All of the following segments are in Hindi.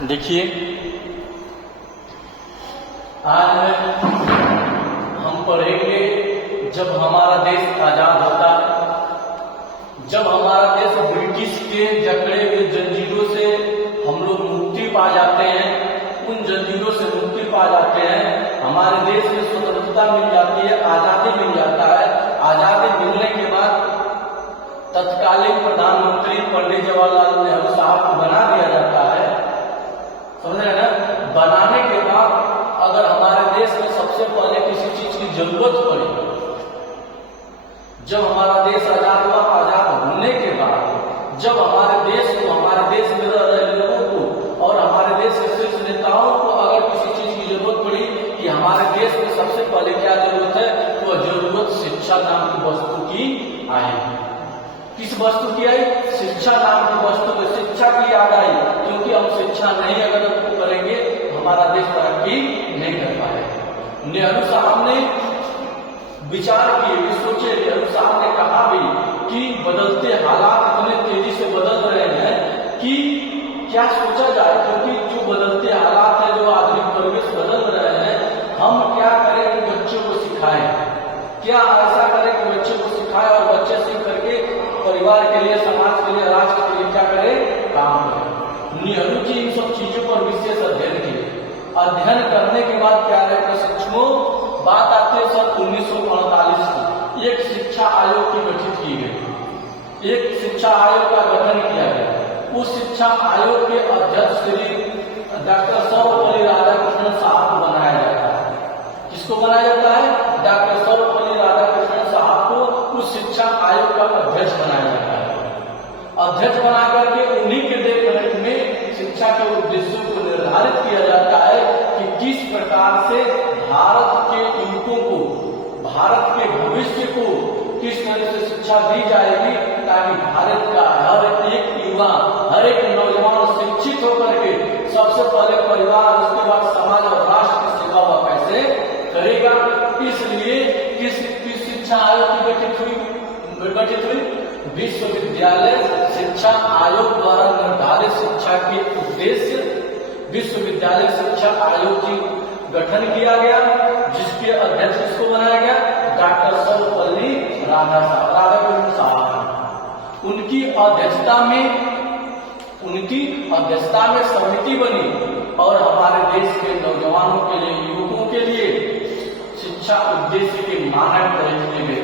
देखिए, आज हम पढ़ेंगे जब हमारा देश आजाद होता है, जब हमारा देश ब्रिटिश के जकड़े हुए जंजीरों से हम लोग मुक्ति पा जाते हैं, उन जंजीरों से मुक्ति पा जाते हैं, हमारे देश में स्वतंत्रता मिल जाती है, आजादी मिल जाता है। आजादी मिलने के बाद तत्कालीन प्रधानमंत्री पंडित जवाहरलाल नेहरू साहब को बना दिया जाता है। समझ रहे ना? बनाने के बाद अगर हमारे देश में सबसे पहले किसी चीज की जरूरत पड़ी, जब हमारा देश आजाद हुआ, आजाद होने के बाद जब हमारे देश को, हमारे देश में रह रहे लोगों को और हमारे देश के शीर्ष नेताओं को अगर किसी चीज की जरूरत पड़ी कि हमारे देश में सबसे पहले क्या जरूरत है, तो जरूरत शिक्षा नाम की वस्तु की आई। किस वस्तु की आई? शिक्षा नाम की वस्तु की, शिक्षा की याद आई, क्योंकि हम शिक्षा नहीं अगर करेंगे हमारा देश तरक्की नहीं कर पाएगा। नेहरू साहब ने विचार किए, भी सोचे, नेहरू साहब ने कहा भी कि बदलते हालात इतने तेजी से बदल रहे हैं कि क्या सोचा जाए, क्योंकि जो बदलते हालात है, जो आधुनिक परिवेश बदल रहे हैं, हम क्या करें कि बच्चों को सिखाएं, क्या ऐसा करें कि बच्चों को सिखाएं और बच्चे सीख करके परिवार के लिए, समाज के लिए, राष्ट्र के लिए क्या करें, काम करें। नेहरू जी इन सब चीजों पर विशेष अध्ययन किए। अध्ययन करने के बाद प्यारे प्रशिक्षकों, बात आती है सन 1948 की, एक शिक्षा आयोग की गठित की गई, एक शिक्षा आयोग का गठन किया गया। उस शिक्षा आयोग के अध्यक्ष श्री डॉक्टर सर्वपल्ली राधाकृष्णन साहब को बनाया जाता है। किसको बनाया जाता है? डॉक्टर सर्वपल्ली राधाकृष्णन साहब को उस शिक्षा आयोग का अध्यक्ष बनाया जाता है। अध्यक्ष बना करके उन्हीं के देखरेख में शिक्षा के उद्देश्यों को निर्धारित किया जाता है कि किस प्रकार से भारत के युवकों को, भारत के भविष्य को किस तरह से शिक्षा दी जाएगी, ताकि भारत का हर एक युवा, हर एक नौजवान शिक्षित होकर के सबसे पहले परिवार, उसके बाद समाज और राष्ट्र की सेवा वह कैसे करेगा। इसलिए किस शिक्षा आयोग की गठित हुई? विश्वविद्यालय शिक्षा आयोग द्वारा निर्धारित शिक्षा के उद्देश्य विश्वविद्यालय शिक्षा आयोग की गठन किया गया, जिसके अध्यक्ष किसको बनाया गया? डॉक्टर सर्वपल्ली राधाकृष्णन साहब। उनकी अध्यक्षता में समिति बनी और हमारे देश के नौजवानों के लिए, युवकों के लिए शिक्षा उद्देश्य के मानक तय किए गए।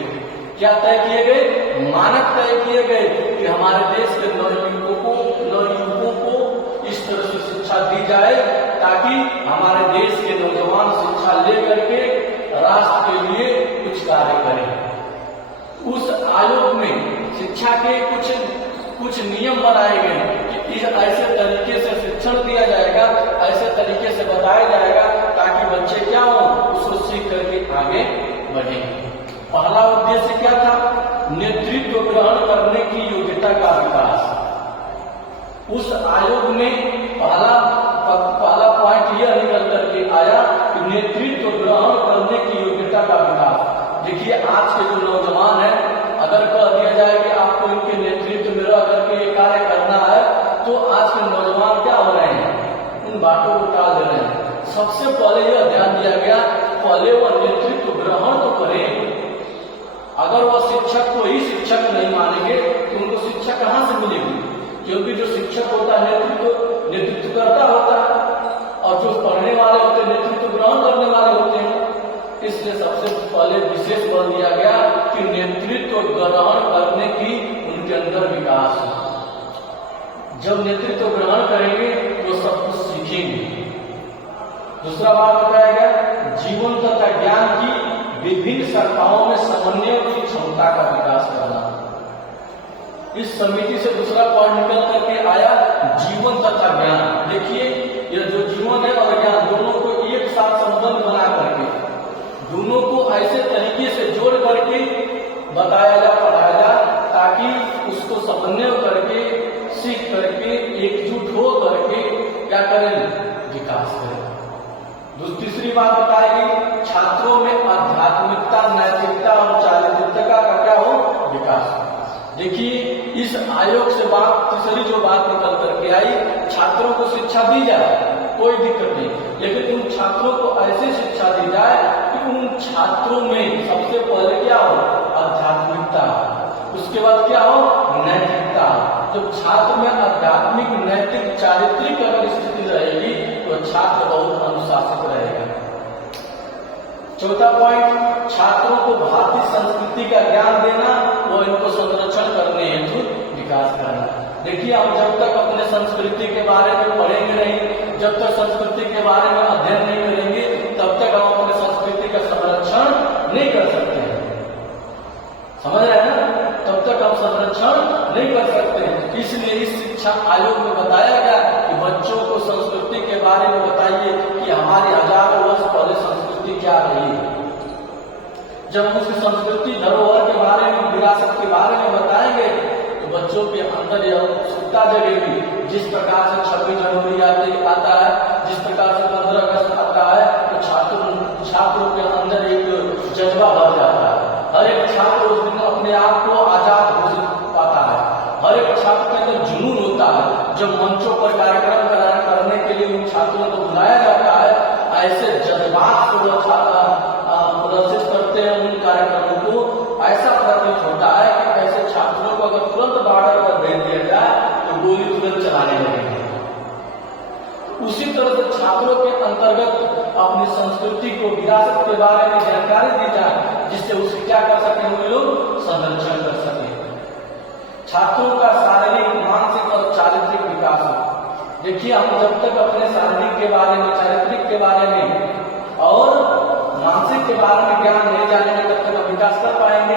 क्या तय किए गए? मानक तय किए गए कि हमारे देश के नवयुवकों को इस तरह से शिक्षा दी जाए ताकि हमारे देश के नौजवान शिक्षा लेकर के राष्ट्र के लिए कुछ कार्य करें। उस आयोग में शिक्षा के कुछ नियम बनाए गए कि ऐसे तरीके से शिक्षण दिया जाएगा, ऐसे तरीके से बताया जाएगा ताकि बच्चे क्या हो, उसको सीख करके आगे बढ़ेंगे। पहला उद्देश्य क्या था? नेतृत्व ग्रहण करने की योग्यता का विकास। उस आयोग में पहला पॉइंट यह निकल करके आया कि नेतृत्व ग्रहण करने की योग्यता का विकास। देखिए, आज के जो नौजवान हैं, अगर कह दिया जाए कि आपको इनके नेतृत्व में रह करके ये कार्य करना है, तो आज के नौजवान क्या हो रहे हैं? उन बातों को टाल दे रहे हैं। सबसे पहले यह ध्यान दिया गया, पहले वह नेतृत्व ग्रहण तो करें। अगर वह शिक्षक को ही शिक्षक नहीं मानेंगे तो उनको शिक्षा कहां से मिलेगी? क्योंकि जो शिक्षक होता है नेतृत्व करता होता है, और जो पढ़ने वाले होते हैं नेतृत्व ग्रहण करने वाले होते हैं। इसलिए सबसे पहले विशेष बल दिया गया कि नेतृत्व ग्रहण करने की उनके अंदर विकास हो। जब नेतृत्व ग्रहण करेंगे तो सब कुछ सीखेंगे। दूसरा बात बताया गया, जीवन तथा ज्ञान की विभिन्न शाखाओं में समन्वय की क्षमता का विकास करना। इस समिति से दूसरा पॉइंट निकल करके आया, जीवन तथा ज्ञान। देखिए, यह जो जीवन है और ज्ञान दोनों को एक साथ संबंध बना करके, दोनों को ऐसे तरीके से जोड़ करके बताया जा, पढ़ाया जा, ताकि उसको समन्वय करके, सीख करके, एकजुट हो करके क्या करें? विकास करें। तीसरी बात बताएगी, छात्रों में आध्यात्मिकता, नैतिकता और चारित्रिकता का क्या हो? विकास। देखिए, इस आयोग से बात दूसरी जो बात निकल करके आई, छात्रों को शिक्षा दी जाए, कोई दिक्कत नहीं, लेकिन उन छात्रों को ऐसी शिक्षा दी जाए कि उन छात्रों में सबसे पहले क्या हो, आध्यात्मिकता, उसके बाद क्या हो, नैतिकता। जब छात्र में आध्यात्मिक, नैतिक, चारित्रिक अगर स्थिति रहेगी तो छात्र बहुत अनुशासित रहेगा। चौथा पॉइंट, छात्रों को भारतीय संस्कृति का ज्ञान देना व इनको संरक्षण करने हेतु विकास करना। देखिए, हम जब तक अपने संस्कृति के बारे में पढ़ेंगे नहीं, जब तक संस्कृति के बारे में अध्ययन नहीं करेंगे, तब तक हम अपने संस्कृति का संरक्षण नहीं कर सकते हैं। समझ रहे हैं ना? तब तक हम संरक्षण नहीं कर सकते हैं। इसलिए इस शिक्षा आयोग में बताया गया कि बच्चों को संस्कृति के बारे में बताइए कि हमारी हजारों वर्ष पहले संस्कृति क्या रही। जब उसकी संस्कृति, धरोहर के बारे में, विरासत के बारे में बताएंगे तो बच्चों के अंदर यह उत्सुकता जगेगी। जिस प्रकार से 26 जनवरी आता है, जिस प्रकार से 15 अगस्त आता है, तो छात्रों के अंदर एक जज्बा भर जाता है। हर एक छात्र उस दिन अपने आप को आजाद घोषित पाता है। हर एक छात्र के अंदर जुनून होता है। जब मंचों पर कार्यक्रम करने के लिए उन छात्रों को बुलाया जाता है, ऐसे जज्बात को वो छात्र प्रदर्शित करते हैं उन कार्यक्रमों को। ऐसा प्रतीत होता है कि ऐसे छात्रों को अगर तुरंत बॉर्डर पर भेज दिया जाए तो गोली तुरंत चलाने लगेंगे। उसी तरह से छात्रों के अंतर्गत अपनी संस्कृति को, विरासत के बारे में जानकारी दी जाए, जिससे उसे क्या कर सके, वे लोग संरक्षण कर सके। छात्रों का शारीरिक, मानसिक और चारित्रिक विकास हो। देखिए, हम जब तक अपने शारीरिक के बारे में, चारित्रिक के बारे में और मानसिक के बारे में ज्ञान नहीं जानेंगे, तब तक हम विकास कर पाएंगे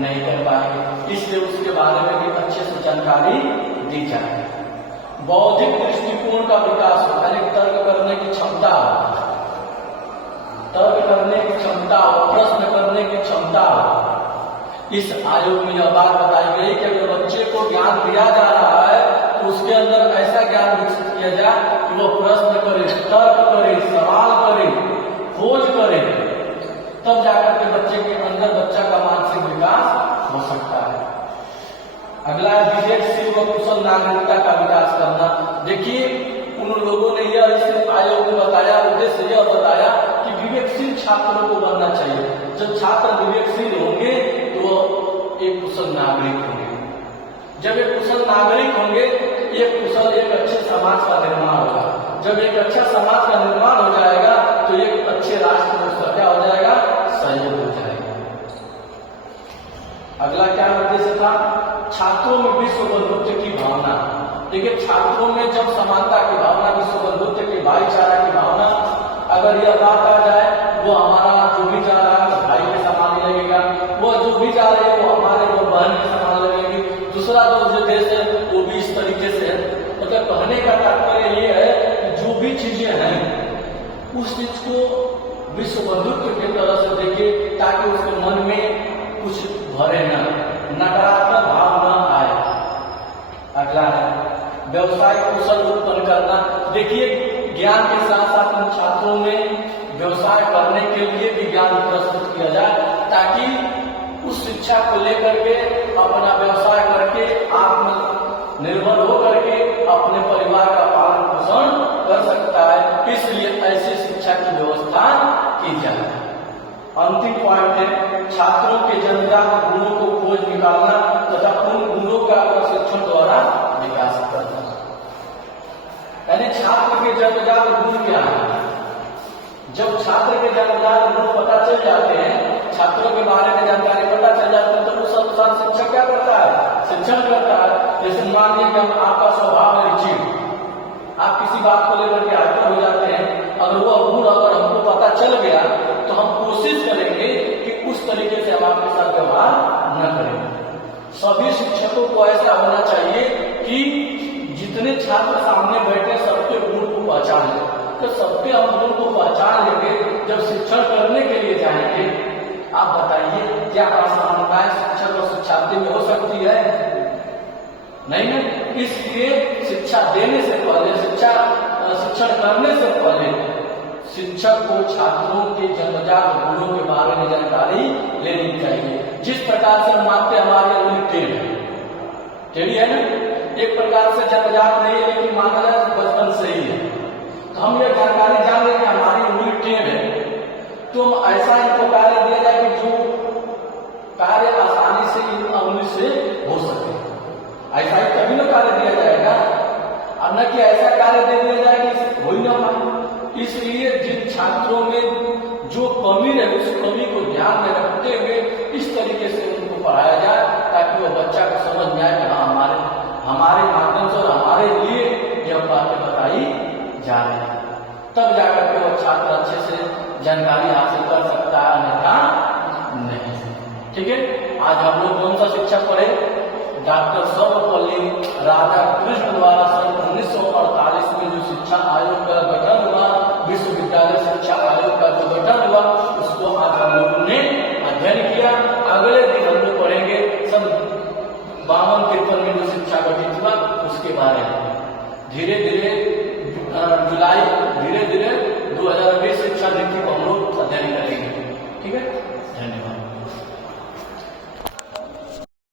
नहीं कर पाएंगे। इसलिए उसके बारे में भी अच्छे से जानकारी दी जाए। बौद्धिक दृष्टिकोण का विकास हो, यानी तर्क करने की क्षमता हो, तर्क करने की क्षमता हो, प्रश्न करने की क्षमता हो। इस आयोग में यह बात बताई गई कि अगर बच्चे को ज्ञान दिया जा रहा है तो उसके अंदर ऐसा ज्ञान विकसित किया जाए कि वो प्रश्न करे, तर्क करे, सवाल करे, खोज करे, तब जाकर के बच्चे के अंदर बच्चा का मानसिक विकास हो सकता है। अगला है विवेकशील व कुशल नागरिकता का विकास करना। देखिए, उन लोगों ने यह इस आयोग में बताया, उद्देश्य यह बताया कि विवेकशील छात्रों को बनना चाहिए। जब छात्र विवेकशील होंगे तो वो एक कुशल नागरिक होंगे। जब एक कुशल नागरिक होंगे, एक अच्छे समाज का निर्माण होगा। जब एक अच्छा समाज का निर्माण हो जाएगा तो एक अच्छे राष्ट्र में उसका क्या हो जाएगा, सहयोग हो जाएगा। अगला क्या उद्देश्य था, छात्रों में विश्व बंधुत्व की भावना। देखिए, छात्रों में जब समानता की भावना, विश्व बंधुत्व की, भाईचारा की भावना, अगर यह बात आ जाए, वो हमारा जो भी जा रहा है भाई के समान ही लगेगा, वो जो भी जा रहे हैं वो हमारे वो बहन के समान लगेगी, दूसरा जो देश है वो भी इस तरीके से है। मतलब कहने का तात्पर्य ये है कि जो भी चीजें हैं उस चीज को विश्व बंधुत्व की तरह से देखे, ताकि उसके मन में कुछ भरे न, नकारात्मक भाव न आए। अगला है व्यवसाय कौशल उत्पन्न करना। देखिए, ज्ञान के साथ साथ उन छात्रों में व्यवसाय करने के लिए भी ज्ञान प्रस्तुत किया जाए, ताकि उस शिक्षा को लेकर के अपना व्यवसाय करके आत्मनिर्भर हो करके अपने परिवार का पालन पोषण कर सकता है। इसलिए ऐसी शिक्षा की व्यवस्था की जाए। अंतिम पॉइंट है छात्रों के जन्मजात गुणों को खोज निकालना तथा उन गुणों का प्रशिक्षण द्वारा विकास करना। यानी छात्र के जन्मजात गुण क्या है? जब छात्र के जन्मजात गुण पता चल जाते हैं, छात्रों के बारे में जानकारी पता चल जाती है, तो उस अनुसार शिक्षक क्या करता है? शिक्षण करता है। जैसे मान लीजिए कि आपका स्वभाव है चिड़, आप किसी बात को लेकर के हाइपर हो जाते हैं, अगर वो गुण अगर हमको पता चल गया तो हम कोशिश करेंगे कि उस तरीके से हम आपके साथ व्यवहार न करें। सभी शिक्षकों को ऐसा होना चाहिए कि जितने छात्र सामने बैठे सबके गुण को पहचान लें। तो सबके हम गुण को पहचान लेंगे, जब शिक्षण करने के लिए जाएंगे, आप बताइए क्या असमानताएं शिक्षक और शिक्षार्थी में हो सकती है? नहीं ना। इसलिए शिक्षा देने से पहले, शिक्षण करने से पहले शिक्षक को छात्रों के जन्मजात गुणों के बारे में जानकारी लेनी चाहिए। जिस प्रकार से मानते हमारे टेढ़ी है ना, एक प्रकार से जन्मजात नहीं है, लेकिन माना जाए तो बचपन से ही है। तो हम ये जानकारी जान लें कि हमारी उंगली टेढ़ है, तो हम ऐसा इनको कार्य दिया जाए कि जो कार्य आसानी से इन उंगली से हो सके। ऐसा ही तभी ना कार्य दिया जाएगा, और न कि ऐसा कार्य दे दिया जाए कि हो ही ना पाए। इसलिए जिन छात्रों में जो कमी है उस कमी को ध्यान में रखते हुए इस तरीके से उनको पढ़ाया जाए, ताकि वो बच्चा को समझ में आए कि हाँ हमारे माध्यम से और हमारे लिए यह बातें बताई जा रही है। तब जाकर के वो छात्र अच्छे से जानकारी हासिल कर सकता है, अन्यथा नहीं। ठीक है, आज हम लोग कौन सा शिक्षा पढ़े? डॉक्टर सर्वपल्ली राधाकृष्ण द्वारा सन 1948 में जो शिक्षा आयोग का गठन हुआ, विश्वविद्यालय शिक्षा आयोग का जो गठन हुआ, उसको आज हम लोगों ने अध्ययन किया। अगले दिन हम लोग पढ़ेंगे सन 52-53 में जो शिक्षा गठित हुआ उसके बारे में। धीरे धीरे जुलाई